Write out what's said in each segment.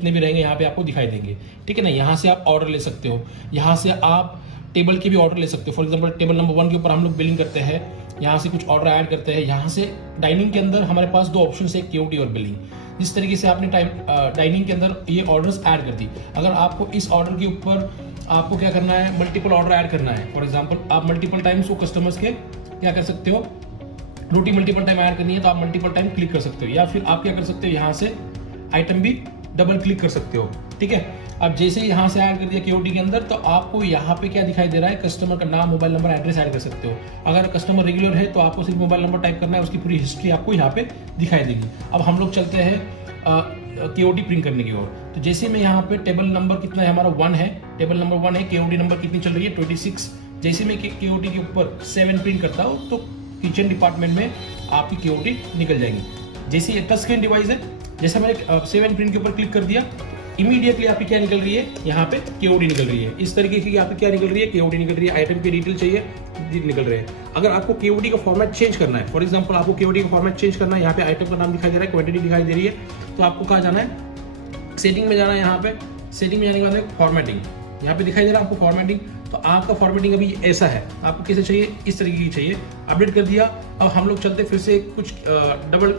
जितने भी रहेंगे यहाँ पे आपको दिखाई देंगे, ठीक है ना। यहाँ से आप ऑर्डर ले सकते हो, यहाँ से आप टेबल के भी ऑर्डर ले सकते हो। फॉर एग्जांपल टेबल नंबर 1 के ऊपर हम लोग बिलिंग करते हैं, यहाँ से कुछ ऑर्डर ऐड करते हैं। यहाँ से डाइनिंग के अंदर हमारे पास दो ऑप्शन है, केओटी और बिलिंग। जिस तरीके से आपने डाइनिंग के अंदर ये ऑर्डर्स ऐड कर दी, अगर आपको इस ऑर्डर के ऊपर आपको क्या करना है, मल्टीपल ऑर्डर ऐड करना है। फॉर एग्जांपल आप मल्टीपल टाइम्स वो कस्टमर्स के क्या कर सकते हो, रोटी मल्टीपल टाइम ऐड करनी है तो आप मल्टीपल टाइम क्लिक कर सकते हो, या फिर आप क्या कर सकते हो, यहाँ से आइटम भी डबल क्लिक कर सकते हो, ठीक है। अब जैसे ही यहाँ से ऐड कर दिया केओटी के अंदर, तो आपको यहाँ पे क्या दिखाई दे रहा है, कस्टमर का नाम, मोबाइल नंबर, एड्रेस ऐड कर सकते हो। अगर कस्टमर रेगुलर है तो आपको सिर्फ मोबाइल नंबर टाइप करना है, उसकी पूरी हिस्ट्री आपको यहाँ पे दिखाई देगी। अब हम लोग चलते हैं केओटी प्रिंट करने की ओर। तो जैसे मैं यहाँ पे टेबल नंबर कितना है हमारा 1 है, टेबल नंबर 1 है, केओटी नंबर कितनी चल रही है 26। जैसे मैं केओटी के ऊपर 7 प्रिंट करता हूँ तो किचन डिपार्टमेंट में आपकी केओटी निकल जाएगी। जैसे ये टच स्क्रीन डिवाइस है, जैसे मैंने 7 प्रिंट के ऊपर क्लिक कर दिया, इमीडिएटली आपकी क्या निकल रही है, यहाँ पे केओटी निकल रही है। इस तरीके की आपकी क्या निकल रही है, केओटी निकल रही है। आइटम की डिटेल चाहिए, निकल रहे हैं। अगर आपको केओटी का फॉर्मेट चेंज करना है, फॉर एग्जांपल आपको केओटी का फॉर्मेट चेंज करना है, यहाँ पे आइटम का नाम दिखाई दे रहा है, क्वांटिटी दिखाई दे रही है, तो आपको कहाँ जाना है, सेटिंग में जाना है। यहाँ पे सेटिंग में जाने के बाद फॉर्मेटिंग, यहाँ पे दिखाई दे रहा है आपको फॉर्मेटिंग। तो आपका फॉर्मेटिंग अभी ऐसा है, आपको कैसे चाहिए, इस तरीके की चाहिए। अपडेट कर दिया। अब हम लोग चलते फिर से कुछ डबल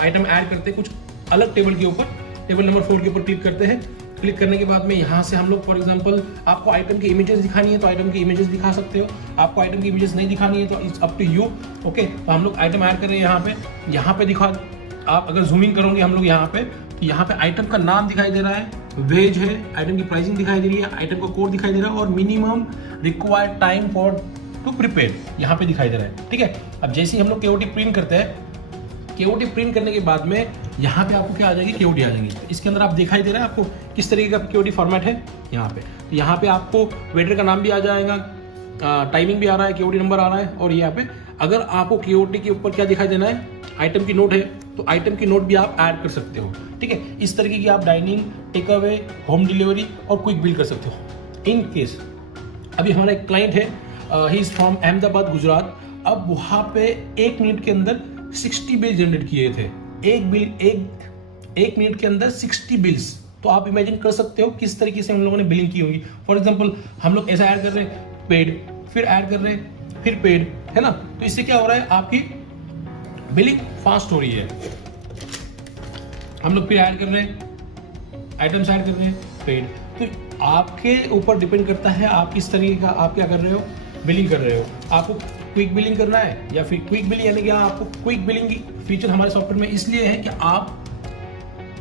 आइटम ऐड करते, कुछ अलग टेबल के ऊपर, टेबल नंबर 4 के ऊपर क्लिक करते हैं। क्लिक करने के बाद में यहाँ से हम लोग फॉर एग्जांपल आपको आइटम की इमेजेस दिखानी है तो आइटम की इमेजेस दिखा सकते हो, आपको आइटम की इमेजेस नहीं दिखानी है तो it's up to you. Okay, तो हम लोग आइटम ऐड कर रहे हैं यहाँ पे दिखा। आप अगर जूमिंग करोगे हम लोग यहाँ पे, तो यहाँ पे आइटम का नाम दिखाई दे रहा है, वेज है, आइटम की प्राइसिंग दिखाई दे रही है, आइटम का कोड दिखाई दे रहा है और minimum required time for to prepare यहाँ पे दिखाई दे रहा है, ठीक है। अब जैसे ही हम लोग केओटी प्रिंट करते हैं, केओटी प्रिंट करने के बाद में यहाँ पे आपको क्या आ जाएगी, केओटी आ जाएगी। तो इसके अंदर आप दिखाई दे रहा है आपको किस तरीके का केओटी फॉर्मेट है यहाँ पे। तो यहाँ पे आपको वेटर का नाम भी आ जाएगा, टाइमिंग भी आ रहा है, केओटी नंबर आ रहा है, और यहाँ पे अगर आपको केओटी के ऊपर क्या दिखाई देना है, आइटम की नोट है, तो आइटम की नोट भी आप ऐड कर सकते हो, ठीक है। इस तरीके की आप dining, take away, home delivery और क्विक बिल कर सकते हो। इन केस अभी हमारा एक क्लाइंट है, he is from Ahmedabad, Gujarat. अब वहाँ पे 1 मिनट के अंदर 60 बिल जनरेट किए थे। एक मिनट के अंदर 60 बिल्स। तो आप इमेजिन कर सकते हो किस तरीके से हम लोगों ने बिलिंग की होगी। फॉर एग्जांपल हम लोग ऐसा ऐड कर रहे हैं, पेड, फिर ऐड कर रहे हैं, फिर पेड, है ना। तो इससे क्या हो रहा है, आपकी बिलिंग फास्ट हो रही है। हम लोग फिर ऐड कर रहे हैं, आइटम्स ऐड कर रहे हैं, पेड। तो आपके ऊपर डिपेंड करता है आप किस तरीके का आप क्या कर रहे हो, बिलिंग कर रहे हो। आपको क्विक बिलिंग करना है या फिर क्विक बिलिंग, यानी कि आपको क्विक बिलिंग की फीचर हमारे सॉफ्टवेयर में इसलिए है कि आप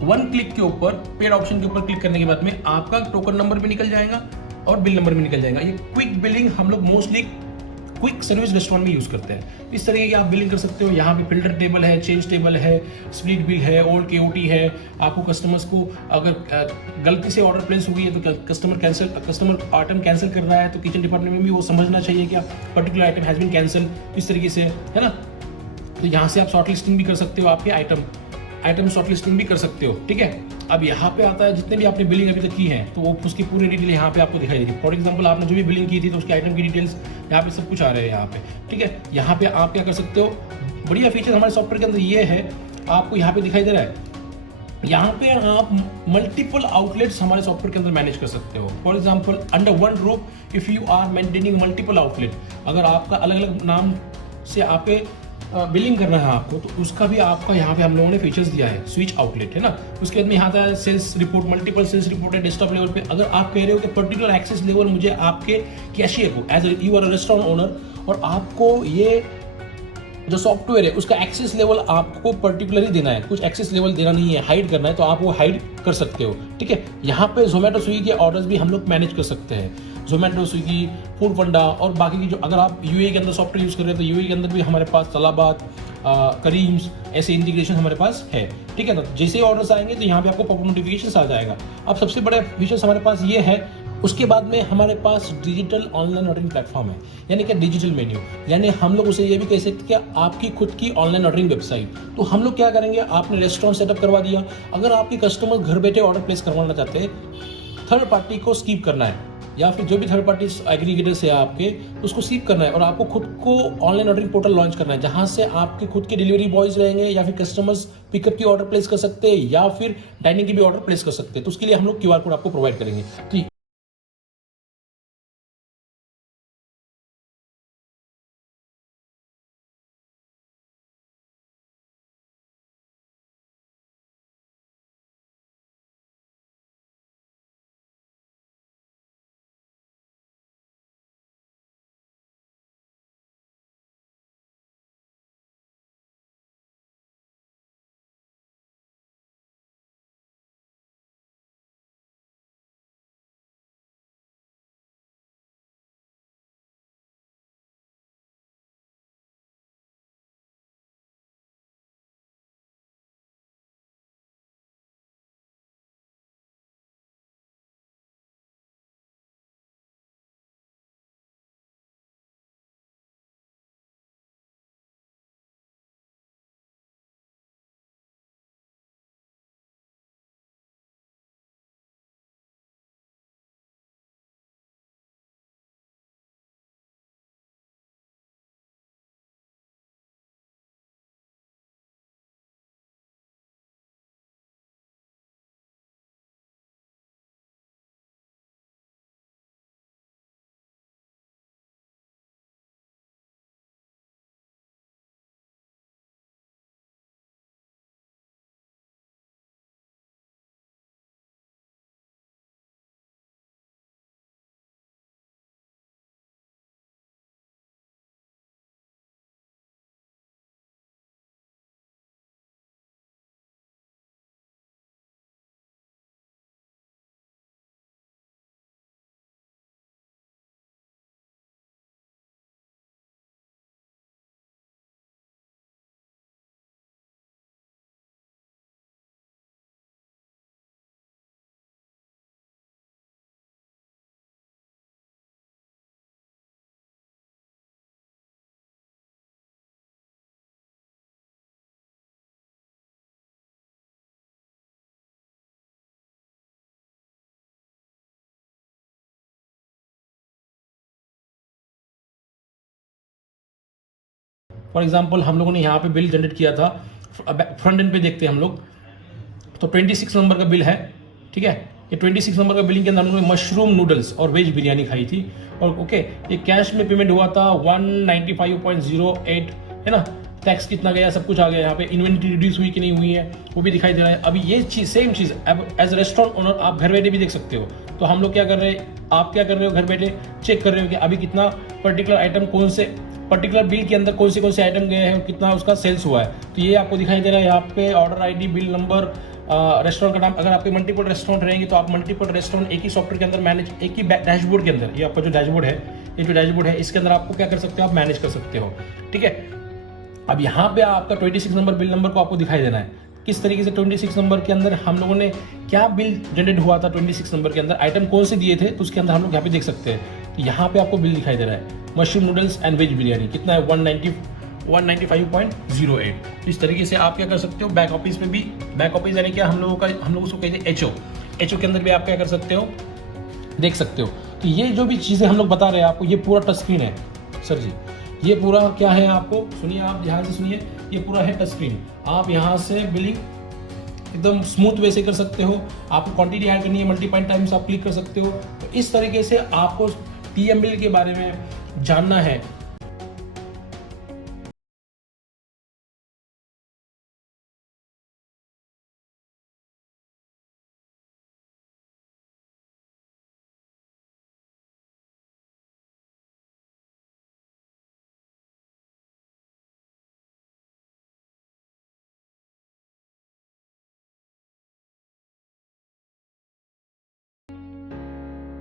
1 क्लिक के ऊपर, पेड ऑप्शन के ऊपर क्लिक करने के बाद में आपका टोकन नंबर भी निकल जाएगा और बिल नंबर भी निकल जाएगा। ये क्विक बिलिंग हम लोग मोस्टली क्विक सर्विस रेस्टोरेंट में यूज करते हैं। इस तरीके की आप बिलिंग कर सकते हो। यहाँ पे फिल्टर टेबल है, चेंज टेबल है, स्प्लिट बिल है, ओल्ड केओटी है। आपको कस्टमर्स को अगर गलती से ऑर्डर प्लेस हो गई है तो कस्टमर आइटम कैंसिल कर रहा है तो किचन डिपार्टमेंट में भी वो समझना चाहिए कि particular item has been cancel, इस तरीके से, है ना। तो यहाँ से आप शॉर्ट लिस्टिंग भी कर सकते हो, आपके आइटम शॉर्ट लिस्टिंग भी कर सकते हो, ठीक है। अब यहाँ पे आता है जितने भी आपने बिलिंग अभी तक की है तो वो उसकी पूरी डिटेल यहाँ पे आपको दिखाई देगी। फॉर एग्जांपल आपने जो भी बिलिंग की थी तो उसके आइटम की डिटेल्स यहाँ पे सब कुछ आ रहे हैं यहाँ पे, ठीक है। यहाँ पे आप क्या कर सकते हो, बढ़िया फीचर हमारे सॉफ्टवेयर के अंदर ये है, आपको यहाँ पे दिखाई दे रहा है। यहाँ पे आप मल्टीपल आउटलेट्स हमारे सॉफ्टवेयर के अंदर मैनेज कर सकते हो। For example under one roof if you are maintaining multiple outlet, अगर आपका अलग अलग नाम से आपके बिलिंग करना है आपको, तो उसका भी आपका यहाँ पे हम लोगों ने फीचर्स दिया है, स्विच आउटलेट, है ना। उसके बाद में यहाँ आता है sales report, multiple sales report है डेस्कटॉप लेवल पे। अगर आप कह रहे हो कि पर्टिकुलर एक्सेस लेवल मुझे आपके कैशियर को, as you are a restaurant owner, और आपको ये जो सॉफ्टवेयर है उसका एक्सेस लेवल आपको पर्टिकुलरली देना है, कुछ एक्सेस लेवल देना नहीं है, हाइड करना है, तो आप वो हाइड कर सकते हो, ठीक है। यहाँ पे जोमेटो स्विगी के ऑर्डर्स भी हम लोग मैनेज कर सकते हैं। जोमेटो, स्विगी, फूड पंडा और बाकी की जो, अगर आप यूएई के अंदर सॉफ्टवेयर यूज़ कर रहे हैं तो यूएई के अंदर भी हमारे पास तलाबात, करीम्स, ऐसे इंटीग्रेशन हमारे पास है, ठीक है ना। जैसे ही ऑर्डर्स आएंगे तो यहाँ पे आपको पॉपअप नोटिफिकेशन आ जाएगा। अब सबसे बड़ा फीचर्स हमारे पास ये है। उसके बाद में हमारे पास डिजिटल ऑनलाइन ऑर्डरिंग प्लेटफॉर्म है, यानी कि डिजिटल मेन्यू, यानी हम लोग उसे ये भी कह सकते हैं कि आपकी खुद की ऑनलाइन ऑर्डरिंग वेबसाइट। तो हम लोग क्या करेंगे, आपने रेस्टोरेंट सेटअप करवा दिया, अगर आपके कस्टमर घर बैठे ऑर्डर प्लेस करवाना चाहते हैं, थर्ड पार्टी को स्किप करना है, या फिर जो भी थर्ड पार्टी एग्रीगेटर से आपके, उसको सीव करना है और आपको खुद को ऑनलाइन ऑर्डरिंग पोर्टल लॉन्च करना है, जहां से आपके खुद के डिलीवरी बॉयज रहेंगे या फिर कस्टमर्स पिकअप की ऑर्डर प्लेस कर सकते हैं या फिर डाइनिंग की भी ऑर्डर प्लेस कर सकते हैं। तो उसके लिए हम लोग QR कोड आपको प्रोवाइड करेंगे। तो फॉर एग्जाम्पल हम लोगों ने यहाँ पे बिल जनरेट किया था, फ्रंट एंड पे देखते हैं हम लोग, तो 26 नंबर का बिल है, ठीक है। ये 26 नंबर का बिलिंग के अंदर हम लोगों ने मशरूम नूडल्स और वेज बिरयानी खाई थी, और ओके ये कैश में पेमेंट हुआ था 195.08, है ना। टैक्स कितना गया सब कुछ आ गया, यहाँ पे इन्वेंट्री रिड्यूस हुई कि नहीं हुई है वो भी दिखाई दे रहा है। अभी ये चीज़ सेम चीज़ अब एज रेस्टोरेंट ओनर आप घर बैठे भी देख सकते हो। तो हम लोग क्या कर रहे हैं, आप क्या कर रहे हो, घर बैठे चेक कर रहे हो कि अभी कितना पर्टिकुलर आइटम कौन से पर्टिकुलर बिल के अंदर कौन से आइटम गए हैं और कितना उसका सेल्स हुआ है। तो ये आपको दिखाई दे रहा है यहाँ पे, order ID, bill number, restaurant का नाम। अगर आपके मल्टीपल रेस्टोरेंट रहेंगे तो आप मल्टीपल रेस्टोरेंट एक ही सॉफ्टवेयर के अंदर मैनेज, एक ही डैशबोर्ड के अंदर, ये आपका जो डैशबोर्ड है, ये जो डैशबोर्ड है इसके अंदर आपको क्या कर सकते हो, आप मैनेज कर सकते हो, ठीक है। अब यहाँ पे आपका 26 नंबर बिल नंबर को आपको दिखाई देना है किस तरीके से 26 नंबर के अंदर हम लोगों ने क्या बिल जनरेट हुआ था, 26 नंबर के अंदर आइटम कौन से दिए थे, तो उसके अंदर हम लोग यहाँ पे देख सकते हैं। तो यहाँ पे आपको बिल दिखाई दे रहा है, mushroom noodles and veg biryani कितना है, 195.08। इस तरीके से आप क्या कर सकते हो, बैक ऑफिस में भी, बैक ऑफिस यानी क्या हम लोग उसको कहते हैं HO के अंदर भी आप क्या कर सकते हो, देख सकते हो। तो ये जो भी चीज़ें हम लोग बता रहे हैं आपको, ये पूरा टच स्क्रीन है सर जी, ये पूरा क्या है, आपको सुनिए, आप ध्यान से सुनिए, ये पूरा है टच स्क्रीन। आप यहाँ से बिलिंग एकदम स्मूथ वे से कर सकते हो, आपको क्वांटिटी ऐड करनी है, मल्टीपल टाइम्स आप क्लिक कर सकते हो। तो इस तरीके से आपको TM बिल के बारे में जानना है